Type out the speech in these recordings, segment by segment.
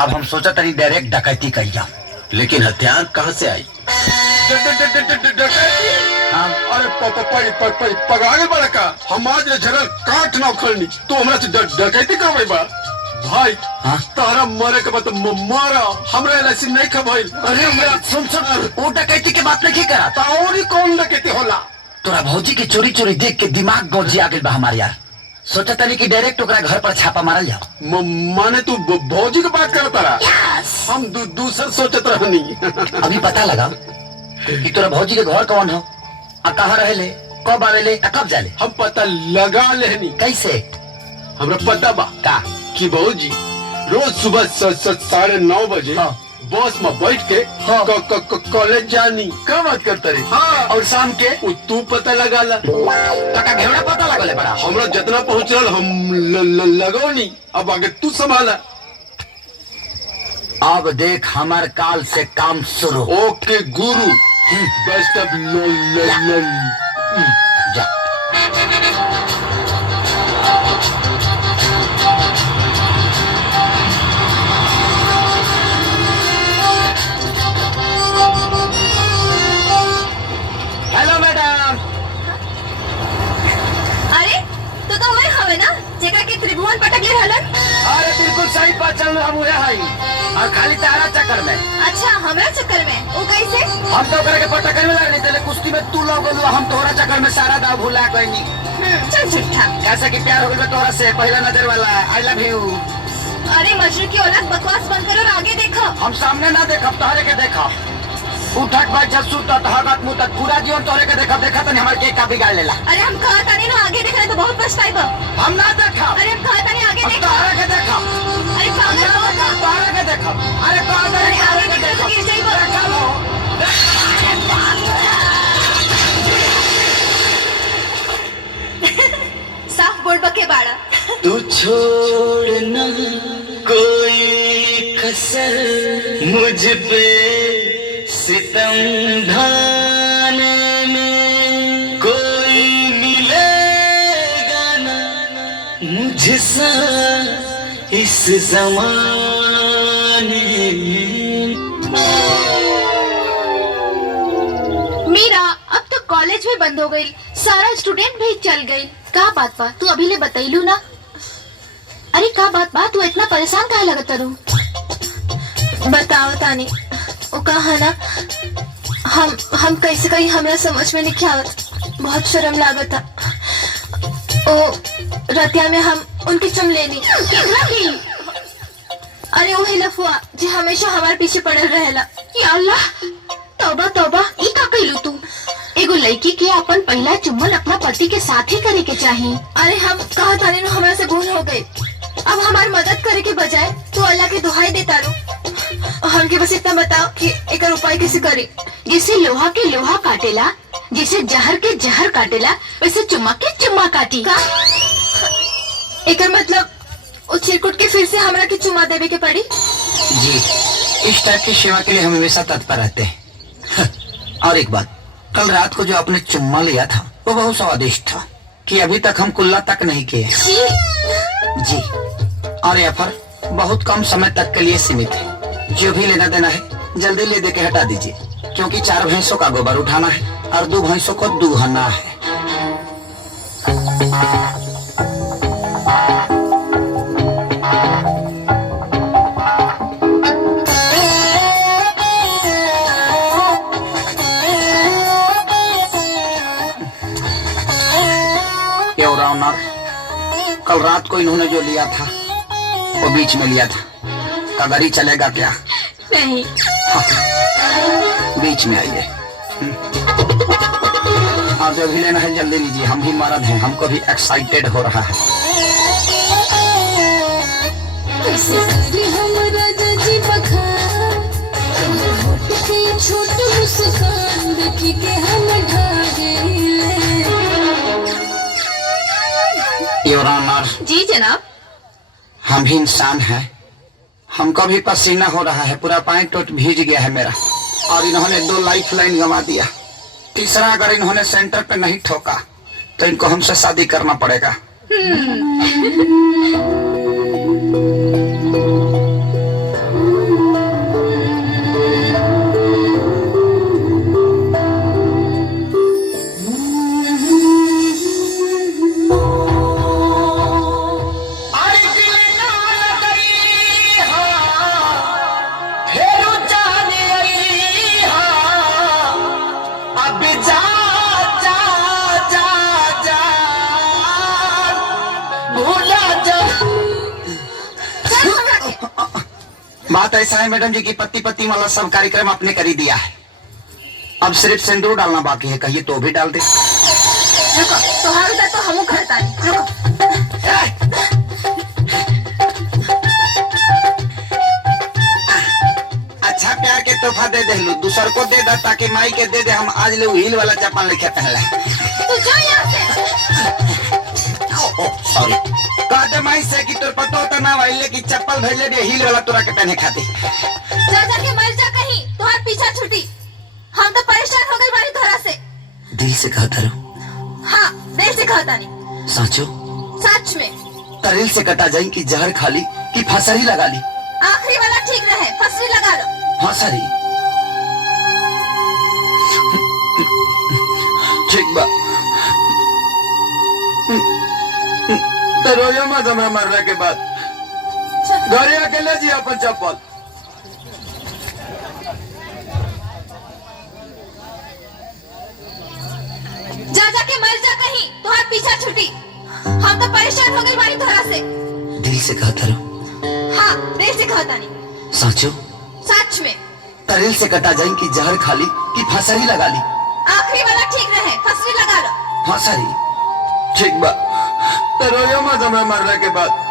अब हम सोचा तरी डायरेक्ट डकैती कर जाओ। लेकिन हथियार कहाँ से आई? हाँ अरे पगागे बड़ा का हम आज झगड़ काट ना उखड़नी तो हमरा से डकैती करवाई बा भाई। हाँ? तारा मरे के बाद मारा हमरा ऐसी नहीं खबइल। अरे हमरा सुन वो डकैती के बात नहीं करा ता और ही कौन डकैती होला? तोरा भौजी के चोरी चोरी देख के दिमाग गौजी आ गइल बा हमार यार। सोचा तनी कि डायरेक्ट ओकरा घर पर छापा मारल जाओ। माने तू भौजी की बात करता रहा? हम दूसर सोचत रहनी। अभी पता लगा कि तोरा भौजी के घर कौन हो, कहाँ रहेले, कब आवेले, कब जाले? हम पता लगा लेनी। कैसे? हमरा पता बा का कि भौजी रोज सुबह 9:30 बजे बस में बैठ के कॉलेज जानी। क्या बात करते रे? हाँ। और शाम के तू पता लगा ला। टका घेवड़ा पता लगल है बड़ा। हमरा जितना पहुँचल हम लगौनी। अब आगे तू संभाला। अब देख हमार काल से काम शुरू। ओके गुरु, बेस्ट ऑफ जा। Hello madam. अरे तो वही हवे ना जेकरा के त्रिभुवन पटक ले रहलन? अरे बिल्कुल सही पहचान हम उहे हई और खाली तारा चक्कर में। अच्छा हमरा चक्कर में वो कैसे? हम तो करे के पटक में लगनी तेरे कुश्ती में तू लोग हम तोहरा चक्कर में सारा दाव भुला गईनी। चल झूठा। ऐसा कि प्यार हो गया तोहरा से पहला नजर वाला। I love you. अरे मजनू की औलाद बकवास बंद करो और आगे देखो। हम सामने ना देखब तोहरे के देखब। उठक बैठक सुतत हगत मुतत पूरा जीवन तोहरे के देखब। देखा तनी हमर के का बिगाड़ लेला। अरे हम कहा तानी ना आगे देखने तो बहुत पछताइबो। हम ना देखब। अरे हम कहा तानी आगे हम देखो। तोहरे के देखब। अरे पागल हो का? तोहरे के देखब। अरे कहां तनी अरे आगे के देखो तो गिर जाइबो। साफ बोल बके बाड़ा। तू छोड़ना कोई कसर मुझ पे सितम ढाने में कोई मिलेगा ना मुझसा इस ज़माने में। मीरा अब तो कॉलेज भी बंद हो गई, सारा स्टूडेंट भी चल गई। का बात बा तू अभी ले बतैलू ना? अरे का बात बा तू इतना परेशान काहे लगत रू? बताओ तानी। वो कहा ना हम कैसे कहीं हमरा समझ में नहीं आवत। बहुत शर्म लागत था। ओ रतिया में हम उनकी चुम लेनी। अरे वो लफुआ जो हमेशा हमारे पीछे पड़ल रहेला। या अल्लाह तौबा तौबा ई का कइलू तू? एगो लड़की के अपन पहला चुम्बन अपना पति के साथ ही करे के चाहिए। अरे हम कहा ताने नो हमरा से भूल हो गई। अब हमारी मदद करे के बजाय तू अल्लाह के दुहाई देता रो। हमके बस इतना बताओ कि एक उपाय कैसे करे? जैसे लोहा के लोहा काटेला, जैसे जहर के जहर काटेला, वैसे चुम्मा के चुम्मा काटी का? एक मतलब वो चिरकुट के फिर से हमरा के चुम्मा देवे के पड़ी? जी, इस टाइप की सेवा के लिए हम हमेशा तत्पर रहते हैं। और एक बात, कल रात को जो आपने चुम्मा लिया था वो बहुत स्वादिष्ट था कि अभी तक हम कुल्ला तक नहीं किए। जी, और ये ऑफर बहुत कम समय तक के लिए सीमित है। जो भी लेना देना है जल्दी ले दे के हटा दीजिए, क्योंकि 4 भैंसों का गोबर उठाना है और 2 भैंसों को दूहना है। कल रात को इन्होंने जो लिया था वो बीच में लिया था। कगरी चलेगा क्या? नहीं। हाँ, बीच में आइए। और जो भी लेना है जल्दी लीजिए, हम भी मर्द हैं, हमको भी एक्साइटेड हो रहा है। Your honour. जी जनाब। हम भी इंसान हैं, हमको भी पसीना हो रहा है, पूरा पैंट टोट भीज गया है मेरा। और इन्होंने 2 लाइफ लाइन गंवा दिया। तीसरा अगर इन्होंने सेंटर पे नहीं ठोका तो इनको हमसे शादी करना पड़ेगा। बात ऐसा है मैडम जी की पति पति वाला सब कार्यक्रम आपने कर ही दिया है। अब सिर्फ सिंदूर डालना बाकी है, कहिए तो भी डाल दे। रुको, तोहार उधर तो हमू करता है। रुको। अच्छा प्यार के तोहफा दे दे, दूसर को दे दे ताकि माई के दे दे। हम आज ले हील वाला चप्पल लेके पहले। तू जा यहाँ से। सॉरी कह दे माई से कि तोर पतो तो ना वाइले की चप्पल भेजले भी हील वाला तोरा के पहने खाती। जा जा के मर जा कहीं, तोहार पीछा छुटी। हम तो परेशान हो गए बारी धरा से। दिल से कहता रहूं। हाँ, दिल से कहता नहीं। साचो सच में। तरिल से कटा जाई कि जहर खाली कि फसरी लगा ली। आखिरी वाला ठीक रहे, फसरी लगा लो। फसरी ठीक बा। तो रोयो मत हमरा मरने के बाद। घरे अकेले जी अपन चप्पल। जा जा के मर जा कहीं, तुम्हारा पीछा छुटी। हम तो परेशान हो गए बारी धरा से। दिल से कहता रहूं। हाँ, दिल से कहता नहीं। साचो सच में। तरिल से कटा जाई कि जहर खाली कि फसरी लगा ली। आखिरी वाला ठीक रहे, फसरी लगा लो। फसरी ठीक बा। तो रोयो मत हमरा मरने के बाद।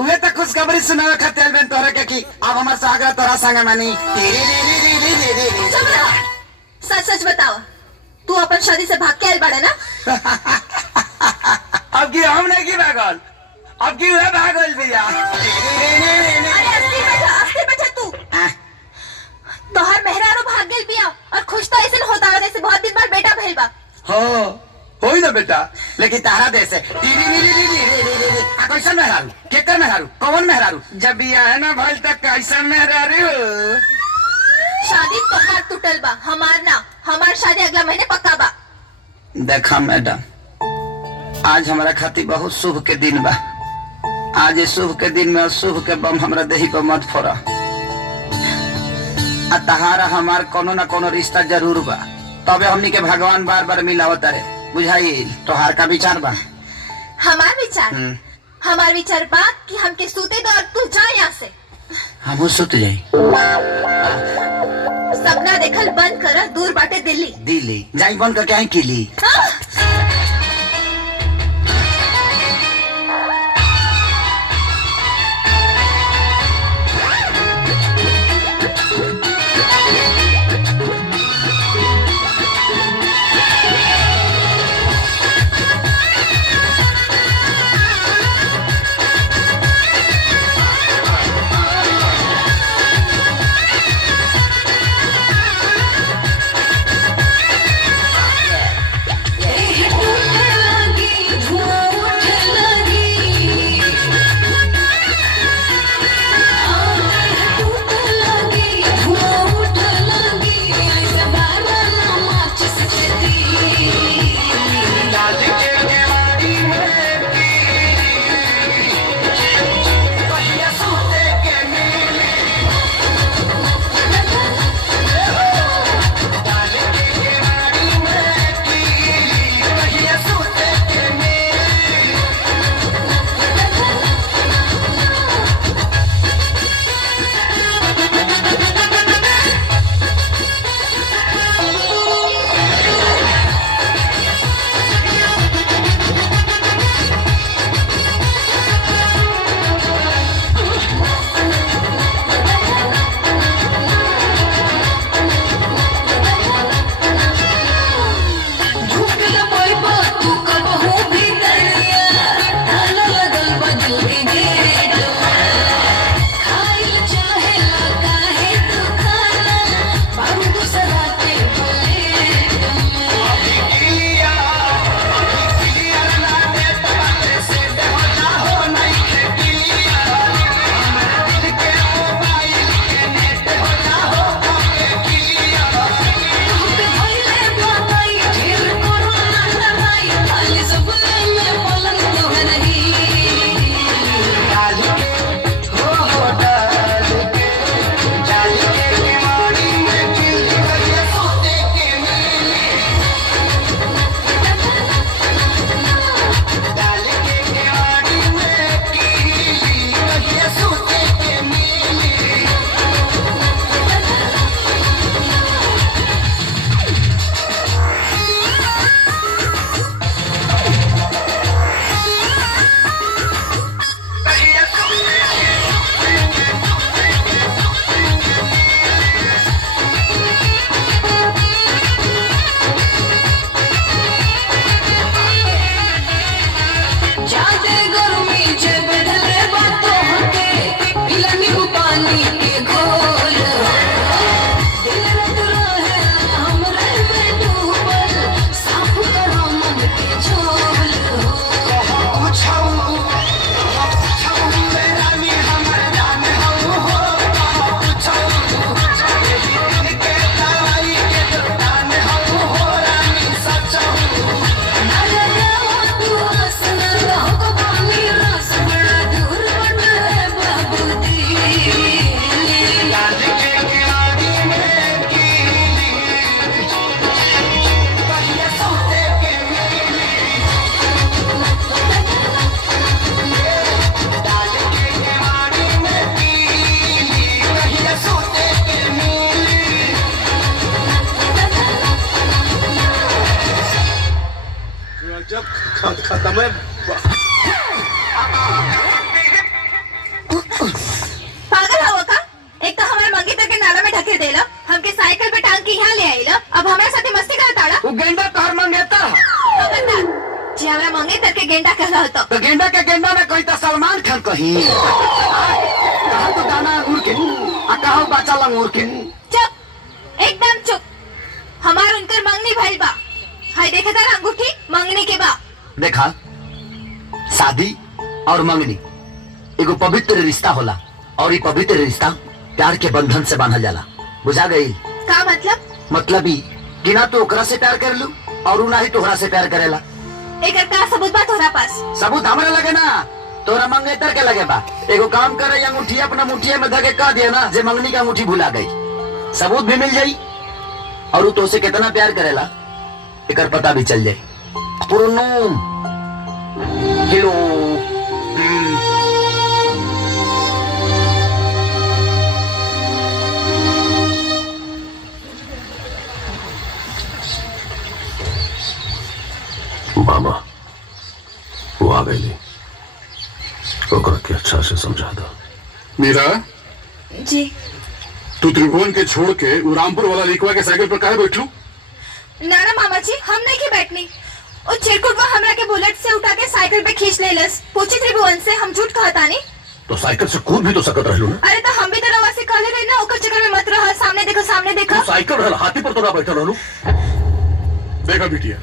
उहे तो खुशखबरी सुनावे खातिर बेन तोहरा के कि अब हमर सागर तोरा संग मानी। चुप रहो। सच सच बताओ, तू अपन शादी से भाग के आयल बड़े ना? अब की हम नहीं की भागल, अब की उहे भागल भैया। अरे अस्थिर बैठा तू। तोहर मेहरारू भाग गेल बिया और खुश तो ऐसे होता है जैसे बहुत दिन बाद बेटा भइल बा। हाँ होई ना बेटा। लेकिन तारा देश है कैसन मेहरारू, केकर मेहरारू, कौन मेहरारू? जब बिया है ना भइल तक कैसन मेहरारू? शादी तोहार टूटल बा, हमार ना। हमार शादी अगला महीने पक्का बा। देखा मैडम, आज हमारा खातिर बहुत शुभ के दिन बा। आज इस शुभ के दिन में अशुभ के बम हमरा देही पर मत फोड़ा। आ तहारा हमार कोनो न कोनो रिश्ता जरूर बा, तबे हमनी के भगवान बार बार मिलावत रे। बुझाई तोहार का विचार बा? हमार विचार? हमार विचार बा कि हमके सूते दो और तू जा यहाँ से। हमहू सुत जाई। सपना देखल बंद कर, दूर बाटे दिल्ली। दिल्ली जाई बंद करके आई किली। हाँ? खत्म है। पागल हो का? एक तो हमारे मंगेतर के नाला में ढकेल देला, हमके साइकिल पे टांग के यहाँ ले आइला, अब हमारे साथे मस्ती करताड़ा। वो गेंडा तोहर मंगेतर है। जी हमरा मंगेतर के गेंडा कहला होता। तो गेंडा के गेंडा में कहीं तो सलमान खान कहीं कहा तो दाना अंगूर के आ कहा बच्चा लंगूर के। चुप, एकदम चुप। हमार उनकर मंगनी भइल बा। हाय देखे तार अंगूठी मंगनी के बा। देखा, शादी और मंगनी एगो पवित्र रिश्ता होला और ये पवित्र रिश्ता प्यार के बंधन से बांधल जाला। बुझा गई? का मतलब? मतलब ही कि ना तो ओकरा से प्यार कर लू और ना ही तोहरा से प्यार करेला। एकर का सबूत बा तोहरा पास? सबूत हमरा लगे ना, तोरा मंगेतर के लगे बा। एगो काम करे, अंगूठी अपना मुठिया में धके कह दिया ना जे मंगनी का अंगूठी भुला गई, सबूत भी मिल जाई और तो उसे कितना प्यार करेला एकर पता भी चल जाए। पुरनोम हेलो। मामा वो आ गई ओकरा के अच्छा से समझा दो। मीरा, जी। तू त्रिभुवन के छोड़ के वो रामपुर वाला रिकवा के साइकिल पर काहे बैठलू? ना मामा जी, हम नहीं की बैठनी। वो चिरकुटवा हमरा के बुलेट से उठा के साइकिल पे खींच लेलस। पूछी त्रिभुवन से, हम झूठ कहता नहीं। तो साइकिल से कूद भी तो सकत रहलू ना। अरे तो हम भी तो रवा से कहले रही ना, ओकर चक्कर में मत रह। सामने देखो, सामने देखो। तो साइकिल रहल, हाथी पर तो ना बैठल रहलू। देखा बिटिया,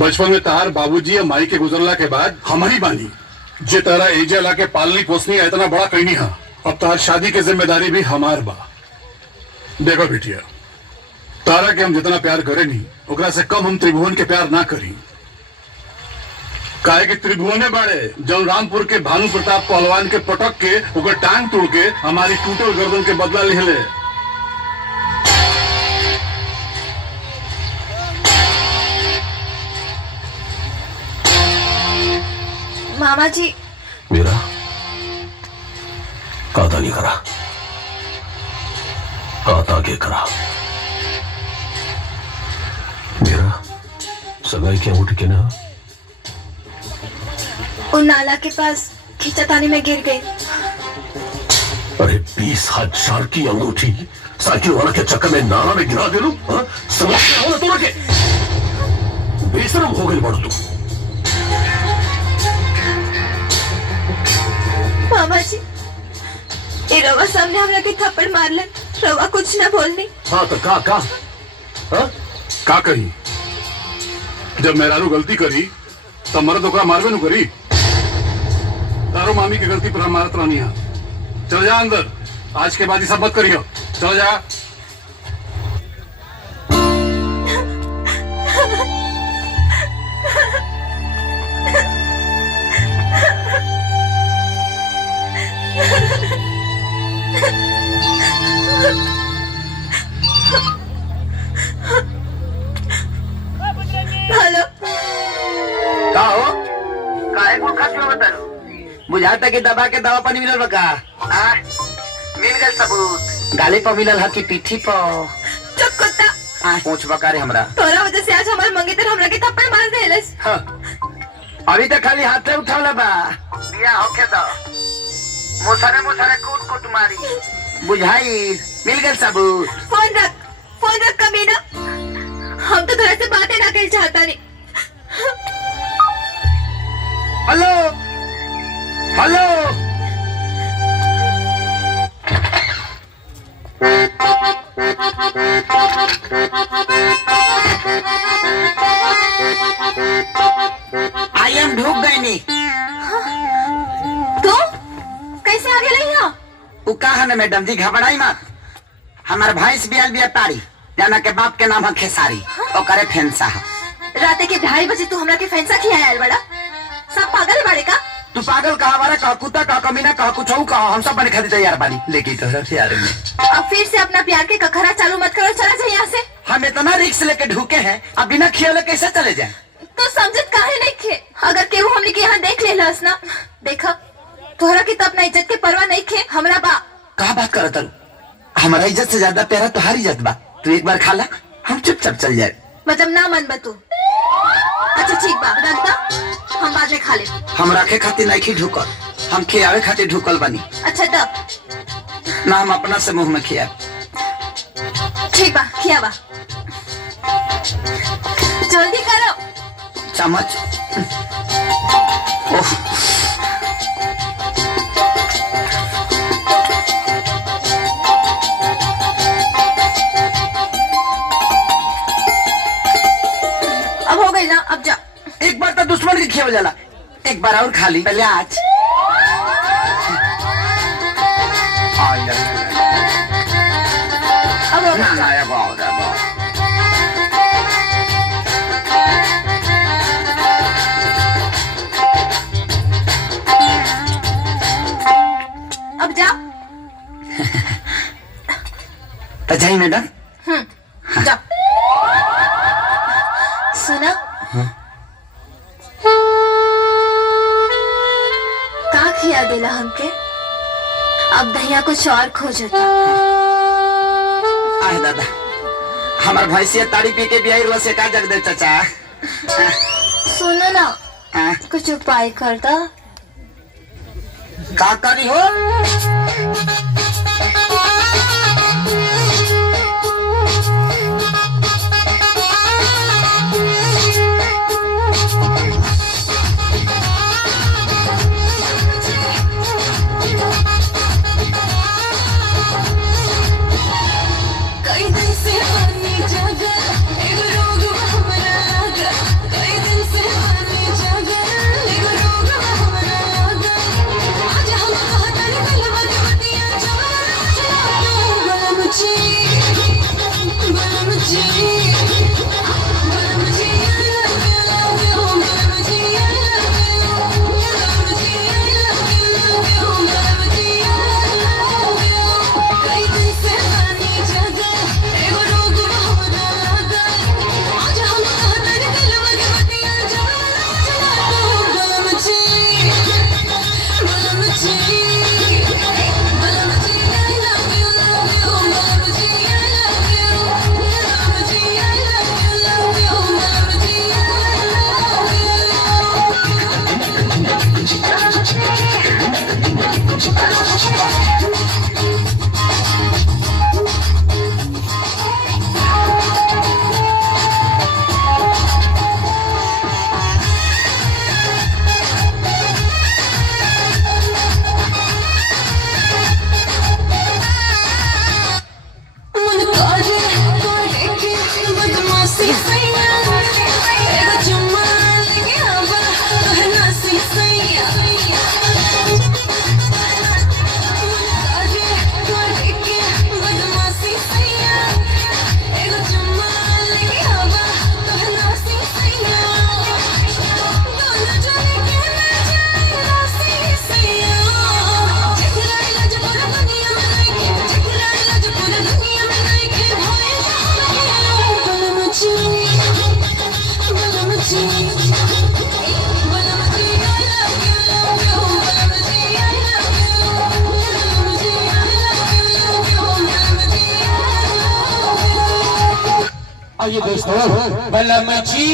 बचपन में तार बाबूजी या माई के गुजरला के बाद हम ही बानी जे तारा एजा ला के पालनी पोसनी इतना बड़ा कहनी हा। अब तार शादी की जिम्मेदारी भी हमार बा। देखो बिटिया, तारा के हम जितना प्यार करे नहीं ओकरा से कम हम त्रिभुवन के प्यार ना करी। काहे कि त्रिभुवने बाड़े जब रामपुर के भानु प्रताप पहलवान के पटक के ओकर टांग तोड़ के हमारी टूटल गर्दन के बदला ले। मामा जी, मेरा काता नहीं करा, हाथ आगे करा। मेरा सगाई क्या उठ के ना उन नाला के पास खींचातानी में गिर गई। अरे 20,000 की अंगूठी साइकिल वाला के चक्कर में नाला में गिरा दे लू। समझ हो ना तोड़ के बेशरम हो गई बढ़ तू। मामा जी, ये रवा सामने हमरा के थप्पड़ मार ले, रवा कुछ ना बोलनी। हाँ तो का हाँ? का कही? जब मेहरारू गलती करी तब मर्द ओकरा मारबे नु करी। तारो मामी की गलती पर हम मारत रहनी है। चल जा अंदर, आज के बाद ये सब मत करियो। चल जा। हेलो, का हो? काहे को खात में बतालो? बुझाता कि दबा के दवा पानी मिलल बका। मिल गल सबूत। गाली पर मिलल है कि पीठी पर? चुप कुत्ता। पूछ बका रे हमरा। तोरा वजह से आज हमारे मंगेतर हमरा के थप्पड़ मार देलस। हाँ। अभी तक खाली हाथ से उठावला बा। बिया होके दो। मुसरे कूट कूट मारी। बुझाई मिल गल सबूत। फोन रख कमीना। हम तो घर से बातें ना कर चाहता नहीं। Hello hello. आई एम ढूक गई नी। तो कैसे आ गए यहाँ? वो कहा है मैडम जी, घबराई मत। हमारे भैंस बियाल बिया तारी जाना के बाप के नाम है खेसारी, तो करे फेंसा है। रात के 2:30 बजे तू हमरा के फेंसा खिलाया बड़ा। सब पागल बड़े का? तू पागल कहा, बारा कहा, कुत्ता कहा, कमीना कहा, कुछ कहा, हम सब बने खाती तैयार बानी लेके तो प्यार में। अब फिर से अपना प्यार के कखरा चालू मत करो, चला जाए यहाँ से। हम इतना रिक्स लेके ढूके हैं, अब बिना खियाले कैसे चले जाए? तो समझत काहे नहीं खे? अगर केहू हमने के यहाँ देख ले ना, देखा तोहरा की तो अपना इज्जत के परवाह नहीं खे। हमरा बा कहा बात करत हूँ? हमारा इज्जत से ज्यादा प्यारा तुम्हारी इज्जत बा। तू एक बार खा ला, हम चुपचाप चल जाए। मतलब ना मन बतू। अच्छा ठीक बा, रख दा, हम बाद में खा ले। हम रखे खातिर नहीं ढुकल, हम खियावे खातिर ढुकल बनी। अच्छा दब, ना हम अपना से मुंह में खिया। ठीक बा, खिया बा, जल्दी करो। चम्मच। ओह, अब हो गई ना, अब जा। एक बार तो दुश्मन की खिया जाला, एक बार और खा ली पहले आज। अब हो ना गई, ना जा। ये बहुत है बहुत। अब जा। तो जाइए मैडम। जा। सुना, का खिया देला हमके? अब दहिया कुछ और खोजता। आए दादा, हमार भैंसिया ताड़ी पी के बियाई रुआ से का जग दे चाचा। सुनो ना, आ, कुछ उपाय कर दा। का करी हो? कई दिन से पानी जागा, एगो रोग हमरा लागा। कई दिन से पानी जागा, एगो रोग हमरा लागा। आज हम कहतन गलबा के बतिया चला, गलम जी, गलम जी, गलम जी, I love you, गलम जी, I love you, गलम जी, I love you, गलम जी, I love you। कई दिन से पानी जागा, एगो रोग हमरा लागा। आज हम कहतन गलबा के बतिया चला, गलम जी, गलम जी, गलम जी, I love you, गलम जी, I love you, गलम जी, I love you, गलम जी, मन काजे तोड़े के बदमाशी सैया, एगो चुम्मा लेके आवा कहना सी सैया। मन काजे तोड़े के बदमाशी सैया, एगो चुम्मा लेके आवा कहना सी सैया। दोनों जने के ना जाएगा सी सैया, जेकरा इलाज पूरा दुनिया में नइखे, जेकरा इलाज पूरा दुनिया में नइखे, भोले गलम जी, गलम जी, गलम जी, I love you, गलम जी, I love you, गलम जी, I love you, गलम जी, I love you। आइए दोस्तों, बलम जी